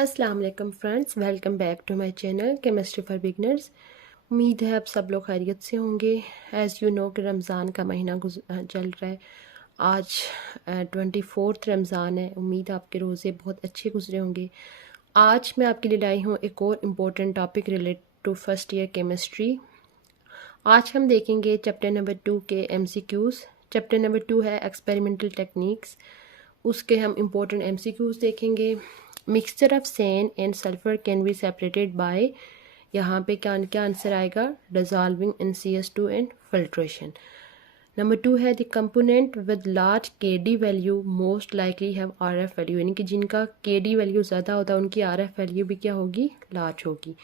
अस्सलाम वालेकुम friends, welcome back to my channel chemistry for beginners. उम्मीद है आप सब लोग खैरियत से होंगे। एज़ यू नो कि रमज़ान का महीना चल रहा है। आज 24 रमज़ान है। उम्मीद है आपके रोज़े बहुत अच्छे गुजरे होंगे। आज मैं आपके लिए लाई हूँ एक और important topic related to first year chemistry. आज हम देखेंगे चैप्टर नंबर 2 के MCQs। चैप्टर नंबर 2 है एक्सपेरिमेंटल टेक्निक्स। उसके हम इम्पोर्टेंट MCQs देखेंगे। Mixture of sand and sulphur can be separated bye, यहाँ पे क्या क्या आंसर आएगा, dissolving in CS2 and filtration. Number 2 है the component with large KD value most likely have RF value, यानी कि जिनका KD वैल्यू ज़्यादा होता है उनकी RF वैल्यू भी क्या होगी, लार्ज होगी।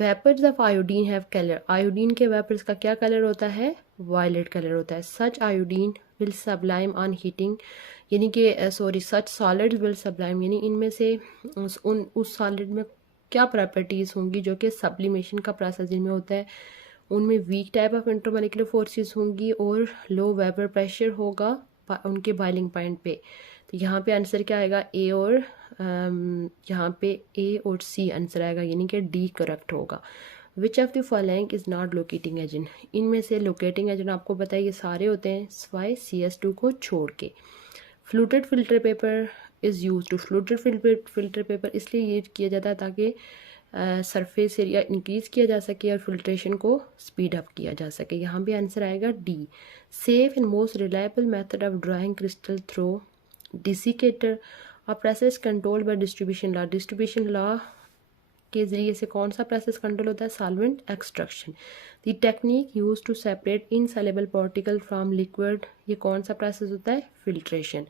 Vapours of iodine have colour, iodine के वेपर्स का क्या कलर होता है, वायलेट कलर होता है। Such iodine will sublime on heating, यानी कि सच सॉलिड्स विल सब्लाइम, यानी इनमें से उस सॉलिड में क्या प्रॉपर्टीज़ होंगी जो कि सब्लिमेशन का प्रोसेस जिनमें होता है, उनमें weak type of intermolecular forces होंगी और लो वेपर प्रेशर होगा उनके बॉइलिंग पॉइंट पे। तो यहाँ पे आंसर क्या आएगा, ए और यहाँ पे ए और सी आंसर आएगा, यानी कि डी करेक्ट होगा। Which of the following is not locating agent, इनमें से लोकेटिंग एजेंट आपको पता है ये सारे होते हैं स्वाई CS2 को छोड़ के। Fluted filter paper is use to, fluted filter paper इसलिए यूज किया जाता है ताकि सरफेस एरिया इंक्रीज़ किया जा सके और फिल्ट्रेशन को स्पीड अप किया जा सके। यहाँ भी आंसर आएगा D. Safe and most reliable method of drying crystal through desiccator और process control by distribution law, distribution law के ज़रिए से कौन सा प्रोसेस कंट्रोल होता है, solvent extraction. The technique used to separate insoluble particle from liquid, ये कौन सा प्रोसेस होता है, filtration.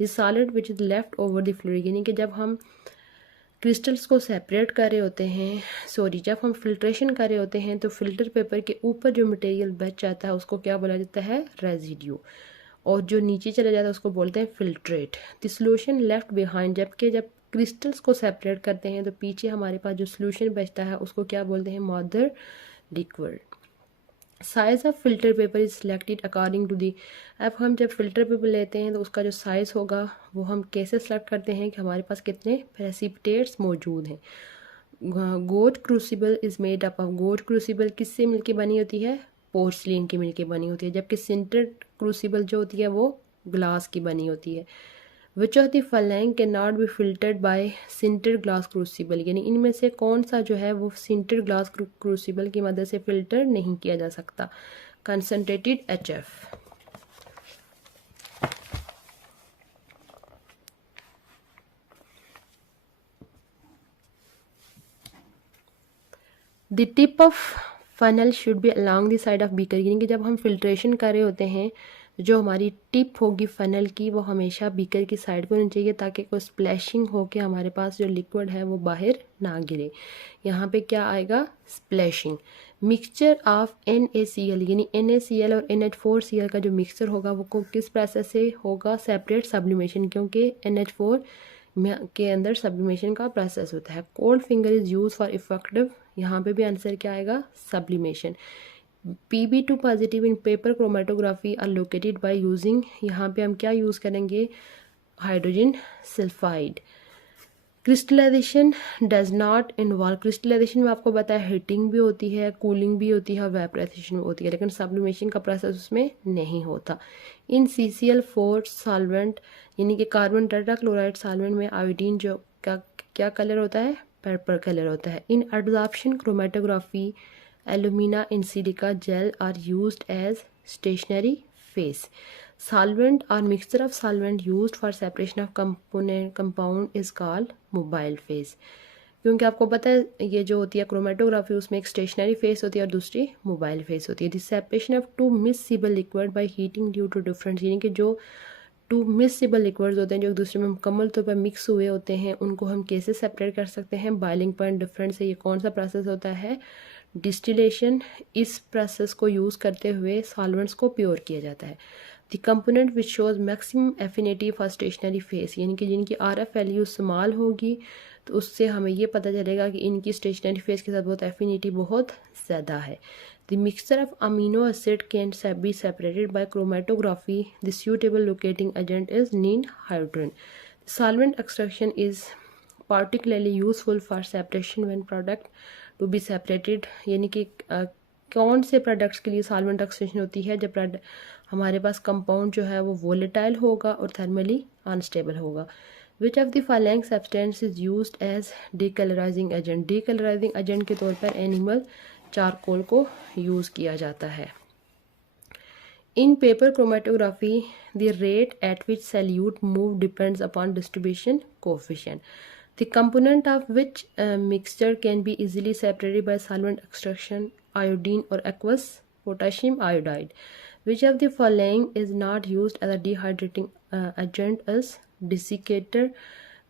The solid which is left over the fluid, यानी कि जब हम क्रिस्टल्स को सेपरेट कर रहे होते हैं, जब हम फिल्ट्रेशन कर रहे होते हैं तो फिल्टर पेपर के ऊपर जो मटेरियल बच जाता है उसको क्या बोला जाता है, रेजिड्यू, और जो नीचे चला जाता है उसको बोलते हैं filtrate. The solution left behind, जबकि जब क्रिस्टल्स को सेपरेट करते हैं तो पीछे हमारे पास जो सॉल्यूशन बचता है उसको क्या बोलते हैं, mother liquid. Size of filter paper is selected according to the, अब हम जब फिल्टर पेपर लेते हैं तो उसका जो साइज़ होगा वो हम कैसे सेलेक्ट करते हैं कि हमारे पास कितने प्रेसिपिटेट्स मौजूद हैं। Gold crucible is made up of, gold crucible किससे मिलके बनी होती है, पोर्सलिन की मिलके बनी होती है, जबकि सिंटर क्रूसिबल जो होती है वो ग्लास की बनी होती है। Which of the following can not be filtered by sinter glass crucible, यानी इनमें से कौन सा जो है वो सिंटर ग्लास क्रूसिबल की मदद से फिल्टर नहीं किया जा सकता, concentrated HF। The tip of funnel should be along the side of beaker, यानी कि जब हम फिल्ट्रेशन कर रहे होते हैं जो हमारी टिप होगी फनल की वो हमेशा बीकर की साइड पर होनी चाहिए ताकि कोई स्प्लैशिंग हो के हमारे पास जो लिक्विड है वो बाहर ना गिरे। यहाँ पे क्या आएगा, स्प्लैशिंग। मिक्सचर ऑफ NaCl, यानी NaCl और NH4Cl का जो मिक्सचर होगा वो किस प्रोसेस से होगा, सेपरेट सब्लिमेशन, क्योंकि NH4 के अंदर सब्लिमेशन का प्रोसेस होता है। Cold finger is use for effective, यहाँ पे भी आंसर क्या आएगा, sublimation. Pb2 positive in paper chromatography are located by using, यहाँ पे हम क्या यूज़ करेंगे, hydrogen sulphide. Crystallisation does not involve, crystallisation में आपको पता है हीटिंग भी होती है, कूलिंग भी होती है, वेपराइजेशन भी होती है, लेकिन सब्लिमेशन का प्रोसेस उसमें नहीं होता। इन CCl4 सॉल्वेंट, यानी कि कार्बन टेट्राक्लोराइड सॉल्वेंट में आयोडीन जो क्या कलर होता है, पर्पल कलर होता है। In adsorption chromatography alumina and silica gel are used as stationary phase. Solvent or mixture of solvent used for separation of compound is called mobile phase, क्योंकि आपको पता है ये जो होती है क्रोमेटोग्राफी उसमें एक स्टेशनरी फेस होती है और दूसरी मोबाइल फेस होती है। The separation of two miscible liquid by heating due to difference, यानी कि जो टू मिक्सिबल लिक्विड्स होते हैं जो एक दूसरे में मुकम्मल तौर पर मिक्स हुए होते हैं उनको हम कैसे सेपरेट कर सकते हैं, बॉइलिंग पॉइंट डिफरेंस से। ये कौन सा प्रोसेस होता है, डिस्टिलेशन। इस प्रोसेस को यूज़ करते हुए सॉल्वेंट्स को प्योर किया जाता है। The component which shows maximum affinity for stationary phase, यानी कि जिनकी RF वैल्यू स्मॉल होगी तो उससे हमें ये पता चलेगा कि इनकी स्टेशनरी फेस के साथ बहुत एफिनिटी बहुत ज़्यादा है। The mixture of amino acid can be separated by chromatography, the suitable locating agent is ninhydrin. Solvent extraction is particularly useful for separation when product to be separated, यानी कि कौन से प्रोडक्ट्स के लिए solvent oxidation होती है, जब हमारे पास कंपाउंड जो है वो वोलेटाइल होगा और थर्मली अनस्टेबल होगा। Which of the following substance is used as decolourising agent, decolourising agent के तौर पर एनिमल चारकोल को यूज़ किया जाता है। In paper chromatography, the rate at which solute move depends upon distribution coefficient. The component of which mixture can be easily separated by solvent extraction, iodine or aqueous potassium iodide. Which of the following is not used as a dehydrating agent as desiccator?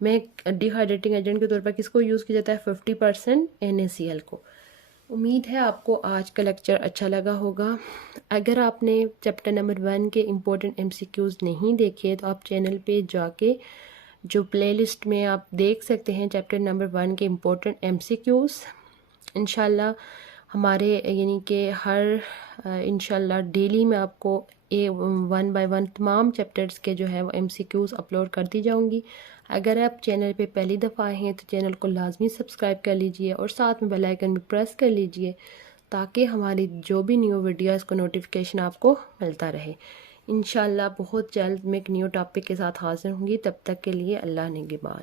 में dehydrating agent के तौर पर किसको use किया जाता है? 50% NaCl को। उम्मीद है आपको आज का लेक्चर अच्छा लगा होगा। अगर आपने चैप्टर नंबर 1 के इम्पोर्टेंट MCQs नहीं देखे तो आप चैनल पे जाके जो प्लेलिस्ट में आप देख सकते हैं चैप्टर नंबर 1 के इम्पोर्टेंट MCQs। इंशाल्लाह हमारे यानी कि हर इंशाल्लाह डेली में आपको 1 बाय 1 तमाम चैप्टर्स के जो है वो MCQs अपलोड करती जाऊंगी। अगर आप चैनल पे पहली दफ़ा आए हैं तो चैनल को लाजमी सब्सक्राइब कर लीजिए और साथ में बेल आइकन भी प्रेस कर लीजिए ताकि हमारी जो भी न्यू वीडियोस को नोटिफिकेशन आपको मिलता रहे। इंशाल्लाह बहुत जल्द मैं एक न्यू टॉपिक के साथ हाजिर होंगी। तब तक के लिए अल्लाह निगहबान।